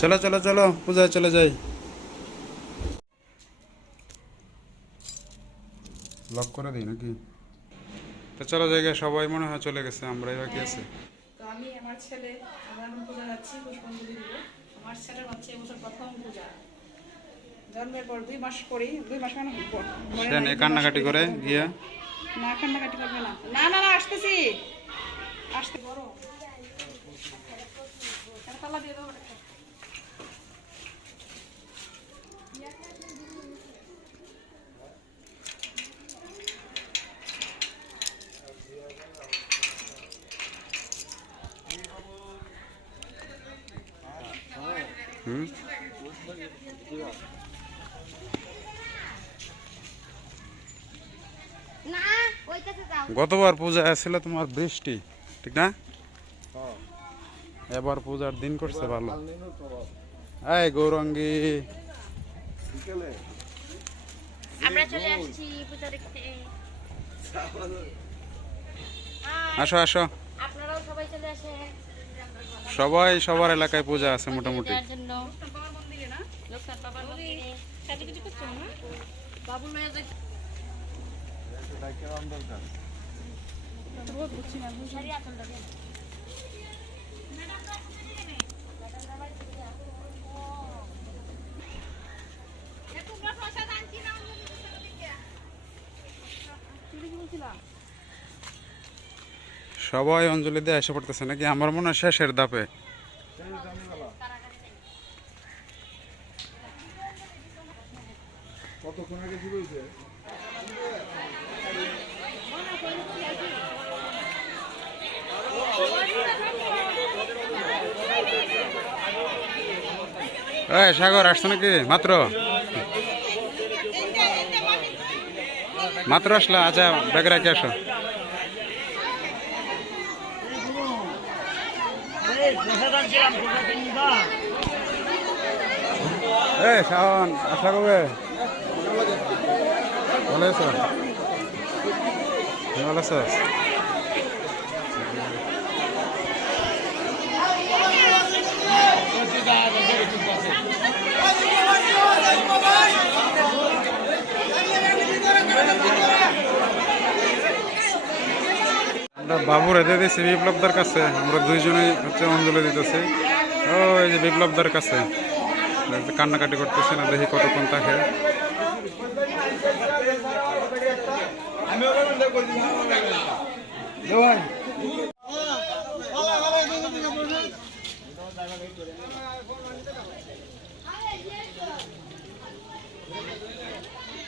চলো চলো চলো পূজায় চলে যাই। লক করে দিই নাকি? তো চলো জায়গায় সবাই মনে হয় চলে গেছে, আমরাই বাকি আছে। তো আমি আমার ছেলে আমরা এখন পূজা যাচ্ছি, পুষ্পাঞ্জলি দিব। আমার ছেলের হচ্ছে এবছর প্রথম পূজা, জন্মের পর 2 মাস পরেই 2 মাস মানে সে নিয়ে কান্নাকাটি করে গিয়া। না কান্নাকাটি করবে না, না না না আসতেছি আসতে বড় তালা দিয়ে দেবো। হুম। গতবার পূজা আসছিল তোমার বৃষ্টি, ঠিক না? এবার পূজার দিন করছে ভালো। এই গৌরঙ্গী, আমরা চলে আসছি পূজা দেখতে। আসো আসো। আপনারাও সবাই চলে আসেন। সবাই সবার এলাকায় পূজা আছে মোটামুটি। যার জন্য লোকসান বাবার মন্দিরে সাথে কিছু করছো না? বাবু লয়ে যাই। শাড়ি আঁচলটা দেন। সবাই অঞ্জলি দিয়ে এসে পড়তেছে নাকি? আমার মনে হয় শেষের ধাপে। কতক্ষণ আগে শুরু হয়েছে? এই সাগর আসছো নাকি? মাত্র মাত্র আসলা? আচ্ছা ব্যাগ রাখি আসো। এই শাওন আসা কবে? ভালো আছো? ভালো আছো? আমরা বাবুর এতে দিয়েছি বিপ্লবদার কাছে, আমরা দুইজনেই হচ্ছে অঞ্জলি দিতেছি। ও এই যে বিপ্লবদার কাছে কান্নাকাটি করতেছে না, দেখি কতক্ষণ থাকে।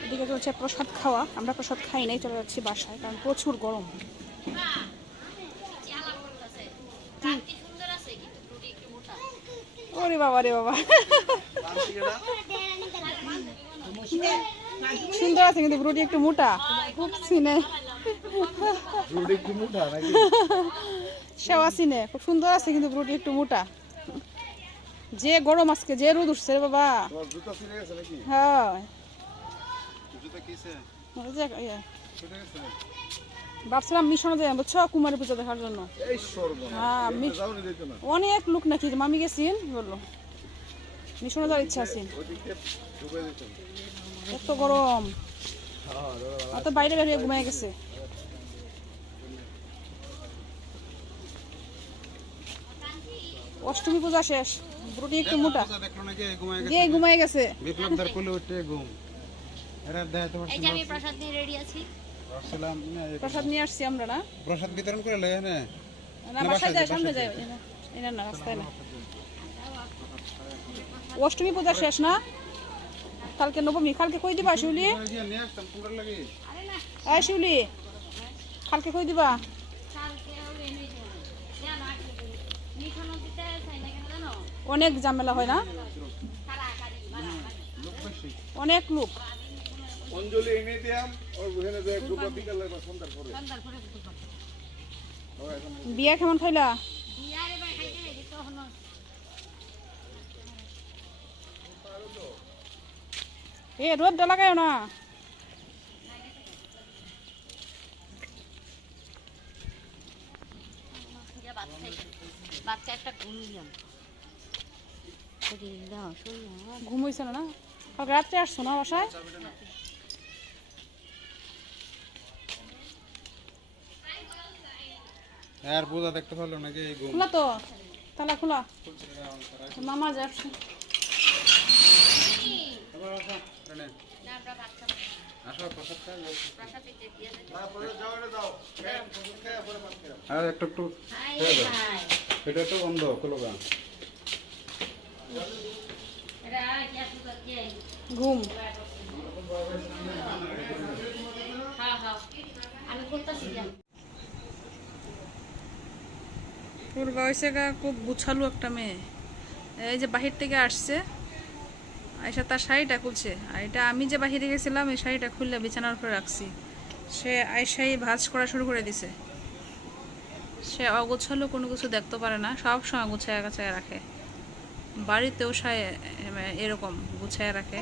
এদিকে চলছে প্রসাদ খাওয়া, আমরা প্রসাদ খাই নাই, চলে যাচ্ছি বাসায় কারণ প্রচুর গরম। ওরে বাবা রে বাবা, সুন্দর আছে কিন্তু ব্রুটি একটু মোটা, খুব সিনে সেবা সিনে খুব সুন্দর আছে কিন্তু ব্রুটি একটু মোটা। যে গরম আজকে, যে রোদ উঠছে রে বাবা। হ্যাঁ ভাবছিলাম মিশনে যাই, বুঝছো, কুমারী পুজো দেখার জন্য। হ্যাঁ অনেক লোক নাকি, মামি গেছিন বললো মিশনে যাওয়ার ইচ্ছা আছে। এত গরম, অত বাইরে বেরিয়ে ঘুমাই গেছে। অষ্টমী পূজা শেষ, ব্রুটি একটু মোটা দিয়ে ঘুমাই গেছে। বিপ্লবদার কোলে উঠে ঘুম। এরা দেয় তোমার এই যে আমি প্রসাদ নিয়ে রেডি আছি। প্রসাদ নিয়ে আসছি আমরা, না প্রসাদ বিতরণ করে লাগে না? না বাসায় যায়, সামনে যায়, এটা না রাস্তায় না। অষ্টমী পূজা শেষ না, কালকে নবমী। কালকে কই দিবা শিউলি? এই শিউলি, কালকে কই দিবা? অনেক ঝামেলা হয় না, অনেক লোক। অঞ্জলি এনে দিয়াম ওর ওখানে যে দুপুর বিকালে বা সন্ধ্যার পরে। বিয়া কেমন খাইলা? এ রোদ লাগায় না। বাচ্চা একটা ঘুম নিলাম। ঘুম হয়েছে না? কালকে রাত্রে আসছো না বাসায়? আর পূজা দেখতে পারলো নাকি এই ঘুম? খোলা তো, তালা খোলা। মামা যে আসছে। একটু একটু এটা তো বন্ধ খোলো গা। ঘুম পূর্বা হয়েছে গা খুব গুছালু একটা মেয়ে। এই যে বাহির থেকে আসছে, আয়সা তার শাড়িটা খুলছে, আর এটা আমি যে বাহিরে গেছিলাম এই শাড়িটা খুললে বিছানার উপরে রাখছি। সে আয়সাই ভাঁজ করা শুরু করে দিছে। সে অগোছালো কোনো কিছু দেখতে পারে না, সব সময় গুছায় গাছায় রাখে। বাড়িতেও সে এরকম গুছায় রাখে।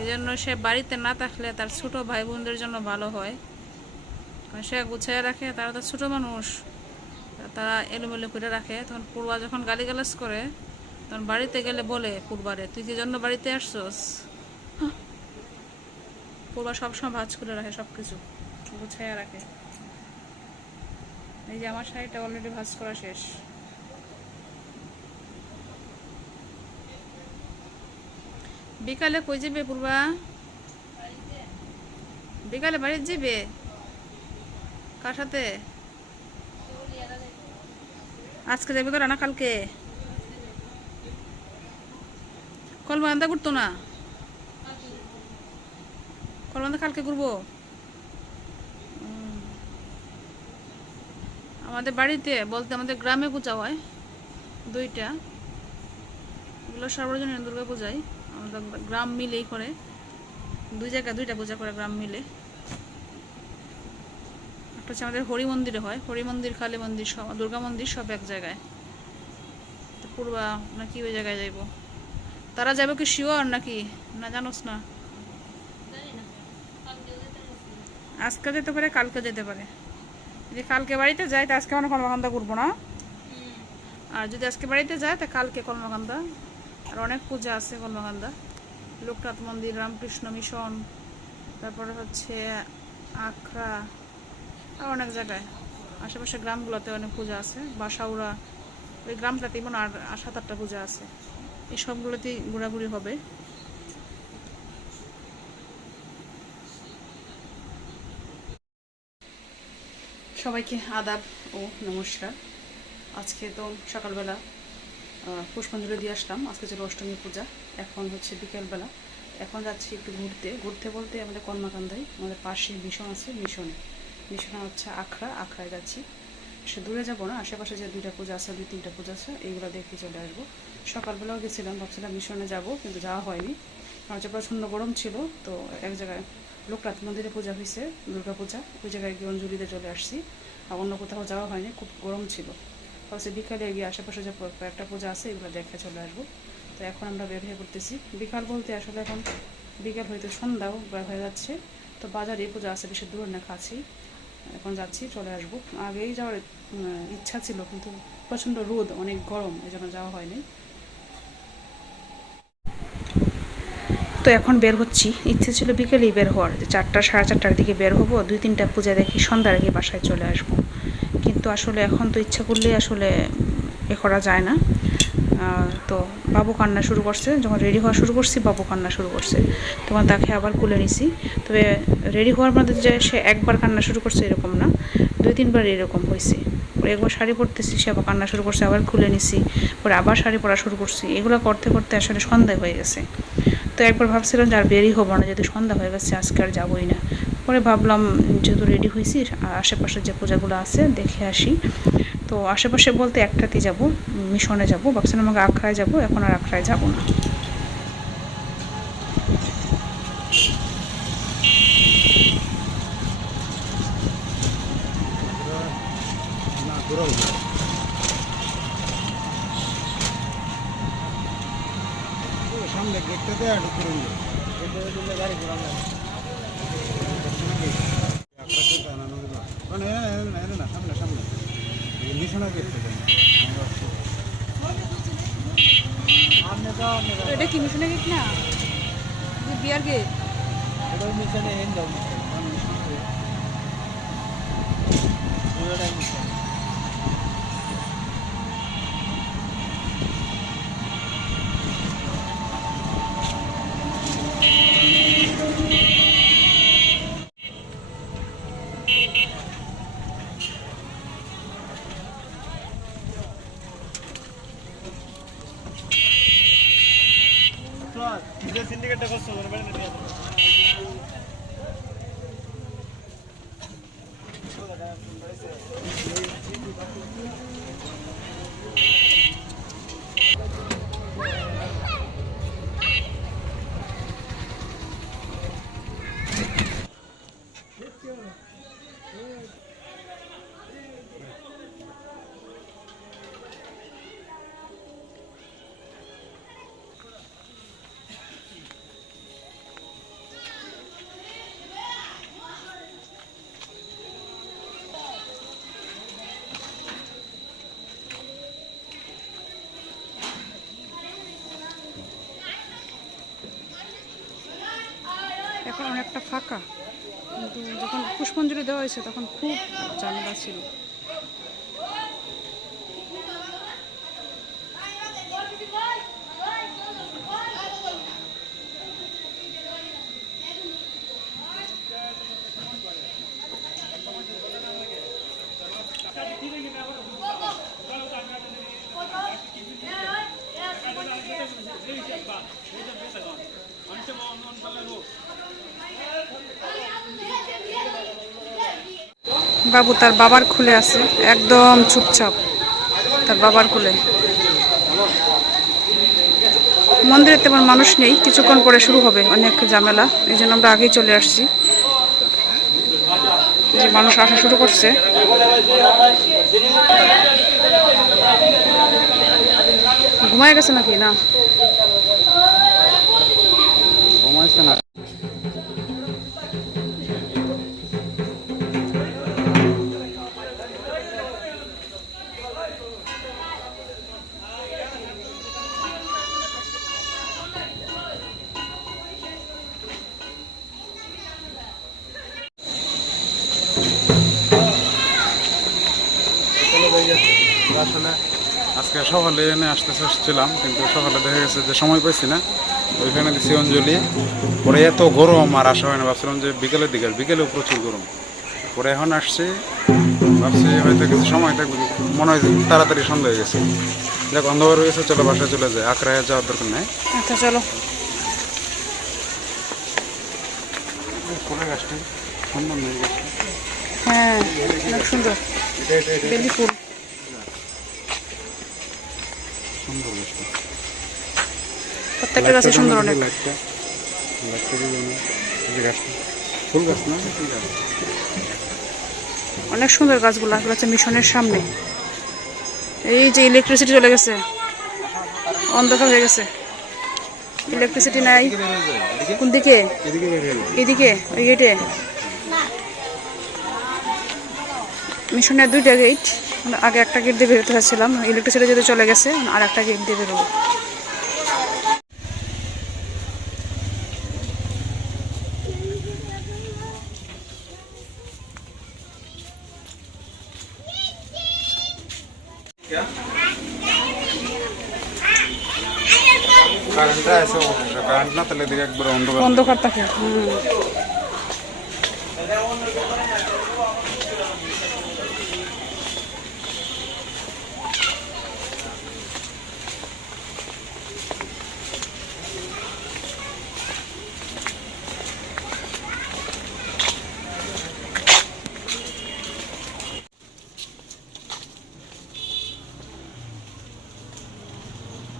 এই জন্য সে বাড়িতে না থাকলে তার ছোট ভাই বোনদের জন্য ভালো হয়, কারণ সে গুছায় রাখে। তারা তো ছোট মানুষ, তারা এলোমেলো করে রাখে। তখন পূর্বা যখন গালিগালাজ করে, তখন বাড়িতে গেলে বলে পূর্বারে, তুই কি জন্য বাড়িতে আসছোস? পূর্বা সবসময় ভাঁজ করে রাখে, সব কিছু গুছাইয়া রাখে। এই যে আমার শাড়িটা অলরেডি ভাঁজ করা শেষ। বিকালে কই যাবে পূর্বা? বিকালে বাড়িতে যাবে? কার সাথে? আজকে যাবে তো, না কালকে? কলবান্ধা ঘুরতো না? কলবান্ধা কালকে ঘুরবো। আমাদের বাড়িতে বলতে আমাদের গ্রামে পূজা হয় দুইটা, এগুলো সর্বজনীন দুর্গা পূজায় আমাদের গ্রাম মিলেই করে। দুই জায়গায় দুইটা পূজা করে গ্রাম মিলে। একটা হচ্ছে আমাদের হরি মন্দিরে হয়, হরি মন্দির, কালী মন্দির, সব দুর্গা মন্দির সব এক জায়গায়। তো পূর্বা নাকি ওই জায়গায় যাইব। তারা যাবে কি শিওর নাকি না জানোস না? আজকে যেতে পারে, কালকে যেতে পারে। যদি কালকে বাড়িতে যায় তা আজকে মানে কর্মকাণ্ডা করবো না, আর যদি আজকে বাড়িতে যায় তা কালকে কর্মকাণ্ডা। আর অনেক পূজা আছে কর্মকাণ্ডা, লোকনাথ মন্দির, রামকৃষ্ণ মিশন, তারপরে হচ্ছে আখড়া, আর অনেক জায়গায় আশেপাশে গ্রামগুলোতে অনেক পূজা আছে। বাসাউড়া ওই গ্রামটাতেই মনে আর 7-8টা পূজা আছে। এই সবগুলোতেই ঘোরাঘুরি হবে। সবাইকে আদাব ও নমস্কার। আজকে তো সকালবেলা পুষ্পাঞ্জলি দিয়ে আসলাম। আজকে ছিল অষ্টমী পূজা। এখন হচ্ছে বিকেলবেলা, এখন যাচ্ছি একটু ঘুরতে বলতে আমাদের কর্মাকান্দায় আমাদের পাশে মিশন আছে, মিশনে হচ্ছে আখড়ায় যাচ্ছি। সে দূরে যাবো না, আশেপাশে যে 2টা পূজা আছে, 2-3টা পূজা আছে, এইগুলো দেখে চলে আসবো। সকালবেলাও গেছিলাম, ভাবছিলাম মিশনে যাব, কিন্তু যাওয়া হয়নি, কারণ হচ্ছে প্রচণ্ড গরম ছিল। তো এক জায়গায় লোকনাথ মন্দিরে পূজা হয়েছে, দুর্গা পূজা, ওই জায়গায় গিয়ে অঞ্জলিতে চলে আসছি। আর অন্য কোথাও যাওয়া হয়নি, খুব গরম ছিল। ভাবছি বিকালে গিয়ে আশেপাশে যে কয়েকটা পূজা আছে এগুলো দেখে চলে আসবো। তো এখন আমরা বের হয়ে পড়তেছি। বিকাল বলতে আসলে এখন বিকাল হয়তো সন্ধ্যাও বের হয়ে যাচ্ছে। তো বাজারে পূজা আছে, বেশি দূর না, কাছেই। এখন যাচ্ছি, চলে আসবো। আগেই যাওয়ার ইচ্ছা ছিল, কিন্তু প্রচণ্ড রোদ, অনেক গরম, এই জন্য যাওয়া হয়নি। তো এখন বের হচ্ছি। ইচ্ছে ছিল বিকেলেই বের হওয়ার, যে 4টা 4:30টার দিকে বের হবো, 2-3টা পূজা দেখি, সন্ধ্যার আগে বাসায় চলে আসবো। কিন্তু আসলে এখন তো ইচ্ছা করলেই আসলে এ করা যায় না। তো বাবু কান্না শুরু করছে, যখন রেডি হওয়া শুরু করছি বাবু কান্না শুরু করছে, তখন তাকে আবার কুলে নিছি। তবে রেডি হওয়ার মধ্যে যে সে একবার কান্না শুরু করছে এরকম না, 2-3বার এরকম হয়েছে। পরে একবার শাড়ি পরতেছি, সে আবার কান্না শুরু করছে, আবার খুলে নিছি, পরে আবার শাড়ি পরা শুরু করছি। এগুলো করতে করতে আসলে সন্ধ্যা হয়ে গেছে। তো একবার ভাবছিলাম যে আর বেরই হবো না, যেহেতু সন্ধ্যা হয়ে গেছে, আজকে আর যাবোই না। পরে ভাবলাম যেহেতু রেডি হয়েছি, আশেপাশে যে পূজাগুলো আছে দেখে আসি। তো আশেপাশে বলতে একটাতেই যাব, মিশনে যাব। ভাবছিলাম আমাকে আখড়ায় যাব, এখন আর আখড়ায় যাব না। সামনে গেটটাতে ঢুকে গাড়ি ঘোরানো সামনে মিশনের গেট থেকে তো এটা কি মিশনে গেট না বিয়ার গেট? এখন অনেকটা ফাঁকা, কিন্তু যখন পুষ্পাঞ্জলি দেওয়া হয়েছে তখন খুব ঝামেলা ছিল। বাবু তার বাবার খুলে আছে, একদম চুপচাপ তার বাবার খুলে। মন্দিরে তেমন মানুষ নেই, কিছুক্ষণ পরে শুরু হবে অনেক ঝামেলা, এই জন্য আমরা আগেই চলে আসছি। যে মানুষ আসা শুরু করছে। ঘুমায় গেছে নাকি? না ঘুমাইছে না। আসলে আজকে সকালে এনে আসতে চাচ্ছিলাম, কিন্তু সকালে দেখা গেছে যে সময় পাইছি না, ওইখানে দিচ্ছি অঞ্জলি। পরে এত গরম আর আসা হয় না, ভাবছিলাম যে বিকেলের দিকে, বিকেলেও প্রচুর গরম। পরে এখন আসছি, ভাবছি হয়তো কিছু সময় থাকবে, মনে হয় যে তাড়াতাড়ি সন্ধ্যা হয়ে গেছে। দেখ অন্ধকার হয়ে গেছে, চলো বাসায় চলে যায়, আকড়ায় যাওয়ার দরকার নেই। আচ্ছা চলো। ফুলের গাছটি সুন্দর নেই গাছটা। হ্যাঁ অনেক সুন্দর, বেলি ফুল সুন্দর গাছটা, প্রত্যেকটা গাছে সুন্দর অনেক। ফুল গাছ না, অনেক সুন্দর গাছগুলো। এগুলো হচ্ছে মিশনের সামনে। এই যে ইলেকট্রিসিটি চলে গেছে, অন্ধকার হয়ে গেছে, ইলেকট্রিসিটি নাই। কোন দিকে? এদিকে ওই গেটে। মিশনের দুইটা গেট, আগে একটা গেট দিয়ে বেরোতে চাচ্ছিলাম, ইলেকট্রিসিটি যেতে চলে গেছে, আর একটা গেট দিয়ে বেরোবো। কারেন্টটা আছে, কারেন্ট না তাহলে দিকে একবার অন্ধকার। অন্ধকার থাকে।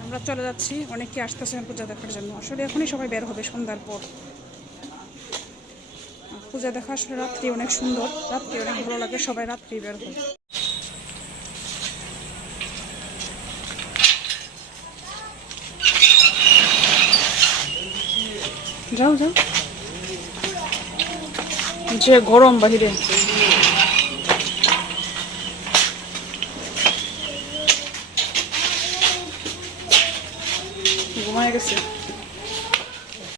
আমরা চলে যাচ্ছি, অনেকে আসতেছেন পূজা দেখার জন্য। আসলে এখনই সবাই বের হবে সন্ধ্যার পর। পূজা দেখা আসলে রাত্রি অনেক সুন্দর, রাত্রি অনেক ভালো লাগে, সবাই রাত্রি বের হয়। যাও যাও, যে গরম বাহিরে। ঘুমায় গেছে